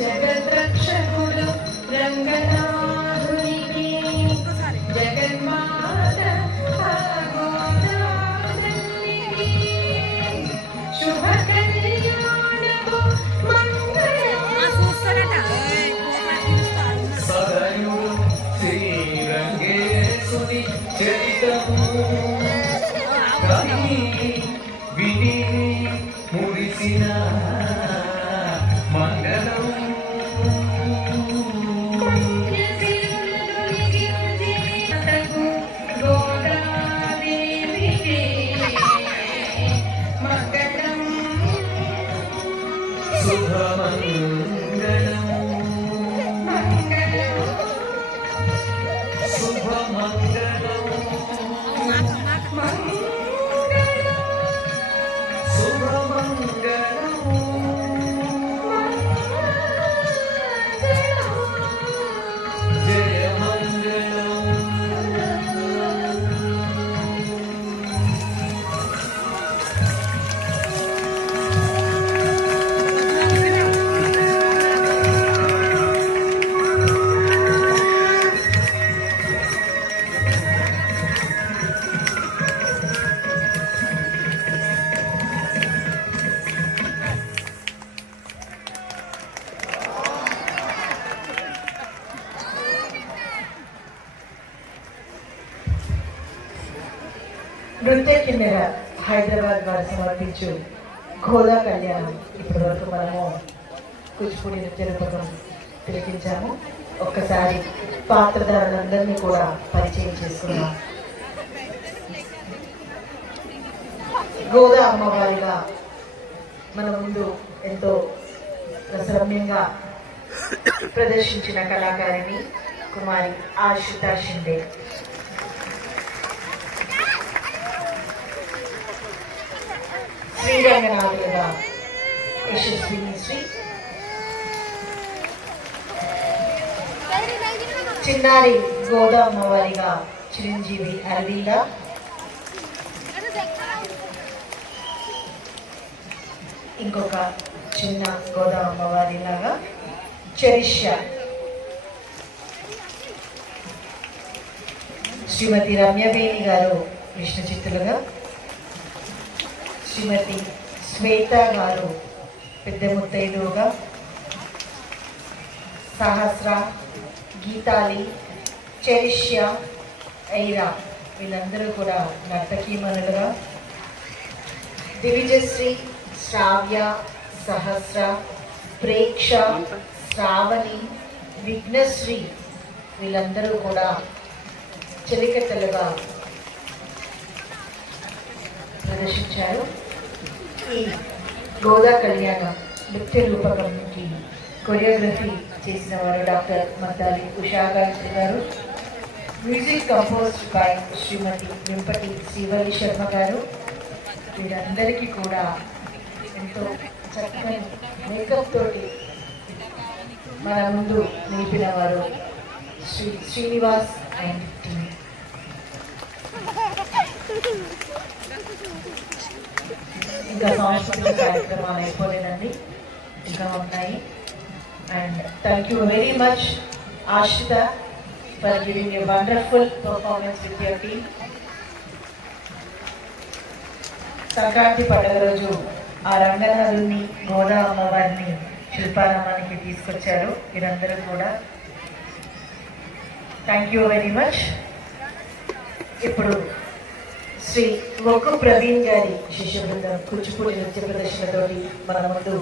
జగద్రక్షకుడు రంగనాథునికి జగన్మాత శుభ కళ్యాణము సదయుడు శ్రీరంగేశుని చరితము విని మురిసిన మంగళం శుభమంగళం శుభమంగళం శుభమంగళం జయమంగళం. నృత్య కిన్నెర హైదరాబాద్ వారు సమర్పించు గోదా కళ్యాణం ఇప్పటి వరకు మనము కూచిపూడి నృత్య రూపకం తిలకించాము. ఒక్కసారి పాత్రధారులందరినీ కూడా పరిచయం చేసుకున్నాం. గోదా అమ్మవారిగా మన ముందు ఎంతో రసరమ్యంగా ప్రదర్శించిన కళాకారిణి కుమారి ఆశితా షిండే. శ్రీరంగనాథులుగా యశస్విని శ్రీ, చిన్నారి గోదా అమ్మవారిగా చిరంజీవి అరవింద, ఇంకొక చిన్న గోదా అమ్మవారిలాగా చరిష్య, శ్రీమతి రమ్యవేణి గారు విష్ణు చిత్తులుగా, శ్రీమతి శ్వేత గారు పెద్ద ముత్తైదువుగా, సహస్ర, గీతాలి, చరిష్య, ఐరా వీళ్ళందరూ కూడా నర్తకీమణులుగా, దివిజశ్రీ, శ్రావ్య, సహస్ర, ప్రేక్ష, శ్రావణి, విఘ్నశ్రీ వీళ్ళందరూ కూడా చెలికత్తలుగా ప్రదర్శించారు. ఈ గోదా కళ్యాణ నృత్య రూపకంకి కొరియోగ్రఫీ చేసిన వారు డాక్టర్ మద్దాలి ఉషా గాయత్రి గారు, మ్యూజిక్ కంపోజ్డ్ బై శ్రీమతి వెంపటి శ్రీవల్లి శర్మ గారు. వీరందరికీ కూడా ఎంతో చక్కని మేకప్ తోటి మన ముందు నిలిపిన వారు శ్రీనివాస్ అండ్ టీమ్. ఇంకా సాంస్కృతిక కార్యక్రమాలు అయిపోలేదండి, ఇంకా ఉన్నాయి. And thank you very much Ashrita for giving a wonderful performance with your team. Sankranti పండుగ రోజు ఆ రంగనాథుని గోదా అమ్మవారిని శిల్పారామానికి తీసుకొచ్చారు. మీరందరూ కూడా థ్యాంక్ యూ వెరీ మచ్. ఇప్పుడు శ్రీ ఒక్కు ప్రవీణ్ గారి శిష్య బృందం కూచిపూడి నృత్య ప్రదర్శనతోటి మన ముందు